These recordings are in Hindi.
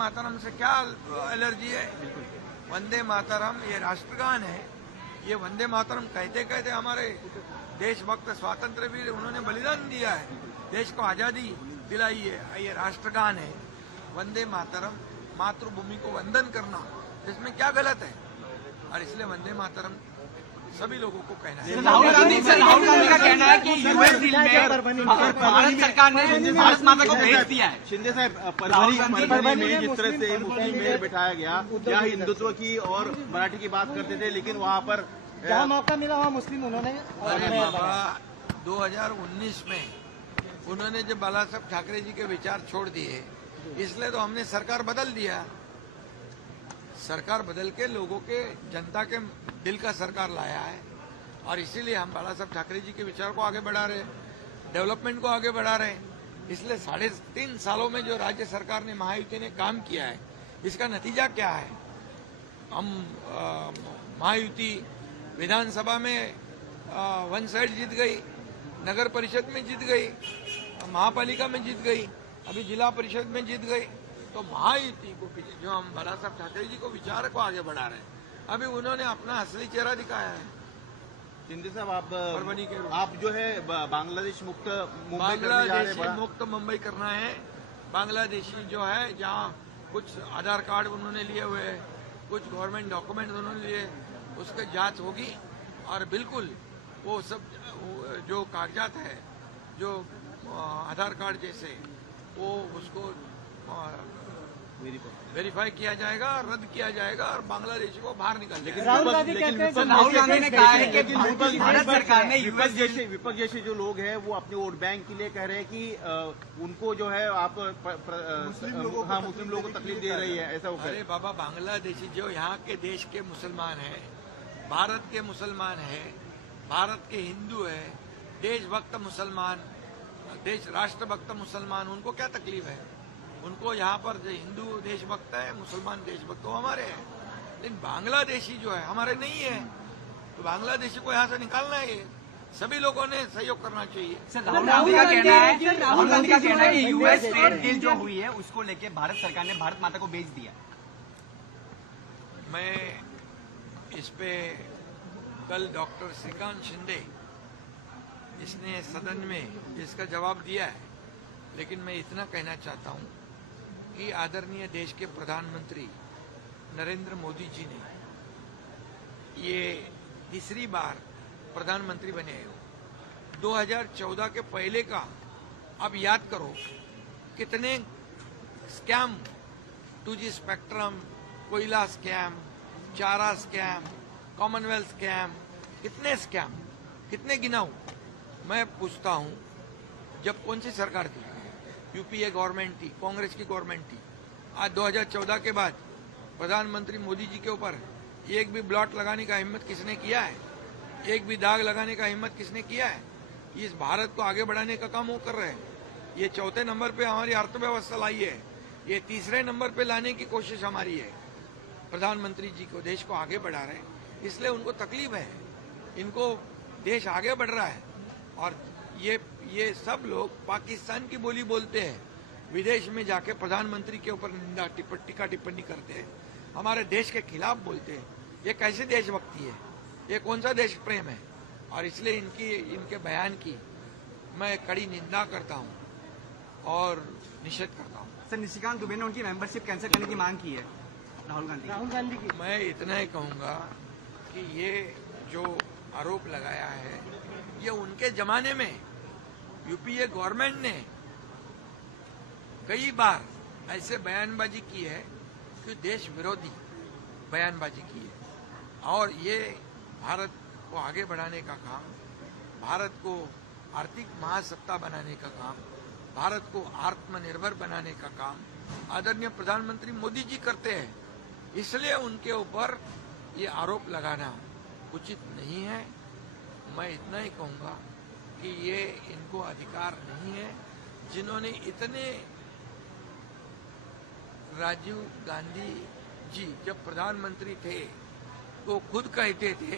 मातरम से क्या एलर्जी है? वंदे मातरम ये राष्ट्रगान है। ये वंदे मातरम कहते कहते हमारे देशभक्त स्वातंत्र वीर उन्होंने बलिदान दिया है, देश को आजादी दिलाई है। ये राष्ट्रगान है वंदे मातरम, मातृभूमि को वंदन करना, इसमें क्या गलत है? और इसलिए वंदे मातरम सभी लोगों को कहना है। राहुल गांधी का कहना है कि यूएस डील में भारत सरकार ने भारत माता को भेज दिया है। शिंदे साहब, परभनी में जिस तरह से मुस्लिम मेयर बिठाया गया, क्या हिंदुत्व की और मराठी की बात करते थे, लेकिन वहाँ पर जहाँ मौका मिला वहाँ मुस्लिम उन्होंने। अरे बाबा, 2019 में उन्होंने जब बाला साहब ठाकरे जी के विचार छोड़ दिए, इसलिए तो हमने सरकार बदल दिया। सरकार बदल के लोगों के, जनता के दिल का सरकार लाया है, और इसीलिए हम बाला साहब ठाकरे जी के विचार को आगे बढ़ा रहे हैं, डेवलपमेंट को आगे बढ़ा रहे हैं। इसलिए 3.5 सालों में जो राज्य सरकार ने, महायुति ने काम किया है, इसका नतीजा क्या है? हम महायुति विधानसभा में 1 साइड जीत गई, नगर परिषद में जीत गई, महापालिका में जीत गई, अभी जिला परिषद में जीत गई। तो महायुति को, जो हम बाला साहब ठाकरे जी को विचार को आगे बढ़ा रहे हैं, अभी उन्होंने अपना असली चेहरा दिखाया है। शिंदे साहब, आप जो है बांग्लादेश मुक्त मुंबई, बांग्लादेशी मुक्त मुंबई करना है। बांग्लादेशी जो है, जहाँ कुछ आधार कार्ड उन्होंने लिए हुए हैं, कुछ गवर्नमेंट डॉक्यूमेंट उन्होंने लिए, उसकी जांच होगी, और बिल्कुल वो सब जो कागजात है, जो आधार कार्ड जैसे, वो उसको वेरीफाई किया जाएगा, रद्द किया जाएगा, और बांग्लादेशी को बाहर निकाल जाएगा। राहुल गांधी कहते हैं, राहुल गांधी ने कहा है कि भारत सरकार ने विपक्ष जैसे जो लोग हैं वो अपने वोट बैंक के लिए कह रहे हैं कि उनको जो है आप मुस्लिम लोगों को तकलीफ दे रही है, ऐसा। अरे बाबा, बांग्लादेशी जो यहाँ के देश के मुसलमान हैं, भारत के मुसलमान हैं, भारत के हिंदू है, देशभक्त मुसलमान, राष्ट्रभक्त मुसलमान, उनको क्या तकलीफ है? उनको यहाँ पर जो हिंदू देशभक्त है, मुसलमान देशभक्त वो हमारे हैं, लेकिन बांग्लादेशी जो है हमारे नहीं है। तो बांग्लादेशी को यहाँ से निकालना है, सभी लोगों ने सहयोग करना चाहिए। राहुल गांधी का कहना है कि यूएस ट्रेड डील जो हुई है उसको लेके भारत सरकार ने भारत माता को भेज दिया। मैं इस पे कल डॉक्टर श्रीकांत शिंदे, इसने सदन में इसका जवाब दिया है, लेकिन मैं इतना कहना चाहता हूं कि आदरणीय देश के प्रधानमंत्री नरेंद्र मोदी जी ने ये तीसरी बार प्रधानमंत्री बने हो। 2014 के पहले का अब याद करो, कितने स्कैम, 2G स्पेक्ट्रम, कोयला स्कैम, चारा स्कैम, कॉमनवेल्थ स्कैम, कितने स्कैम, कितने गिनाऊं? मैं पूछता हूं, जब कौन सी सरकार थी? यूपीए गवर्नमेंट थी, कांग्रेस की गवर्नमेंट थी। आज 2014 के बाद प्रधानमंत्री मोदी जी के ऊपर एक भी ब्लॉट लगाने का हिम्मत किसने किया है? एक भी दाग लगाने का हिम्मत किसने किया है? इस भारत को आगे बढ़ाने का काम वो कर रहे हैं। ये 4थे नंबर पे हमारी अर्थव्यवस्था लाई है, ये 3रे नंबर पे लाने की कोशिश हमारी है। प्रधानमंत्री जी को, देश को आगे बढ़ा रहे हैं, इसलिए उनको तकलीफ है, इनको देश आगे बढ़ रहा है। और ये सब लोग पाकिस्तान की बोली बोलते हैं, विदेश में जाके प्रधानमंत्री के ऊपर निंदा, टीका टिप्पणी करते हैं, हमारे देश के खिलाफ बोलते हैं। ये कैसे देशभक्ति है? ये कौन सा देश प्रेम है? और इसलिए इनके बयान की मैं कड़ी निंदा करता हूं और निषेध करता हूं। सर, निशिकांत दुबे ने उनकी मेंबरशिप कैंसिल करने की मांग की है राहुल गांधी की। मैं इतना ही कहूंगा कि ये जो आरोप लगाया है, ये उनके जमाने में यूपीए गवर्नमेंट ने कई बार ऐसे बयानबाजी की है कि देश विरोधी बयानबाजी की है, और ये भारत को आगे बढ़ाने का काम, भारत को आर्थिक महासत्ता बनाने का काम, भारत को आत्मनिर्भर बनाने का काम आदरणीय प्रधानमंत्री मोदी जी करते हैं। इसलिए उनके ऊपर ये आरोप लगाना उचित नहीं है। मैं इतना ही कहूंगा कि ये इनको अधिकार नहीं है। जिन्होंने इतने, राजीव गांधी जी जब प्रधानमंत्री थे तो खुद कहते थे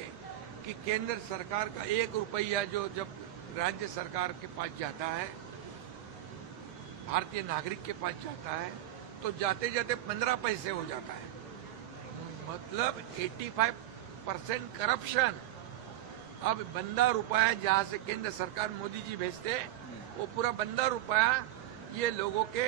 कि केंद्र सरकार का 1 रुपया जो जब राज्य सरकार के पास जाता है, भारतीय नागरिक के पास जाता है, तो जाते जाते 15 पैसे हो जाता है। मतलब 85% करप्शन। अब बंदा रुपया जहां से केंद्र सरकार मोदी जी भेजते, वो पूरा बंदा रुपया ये लोगों के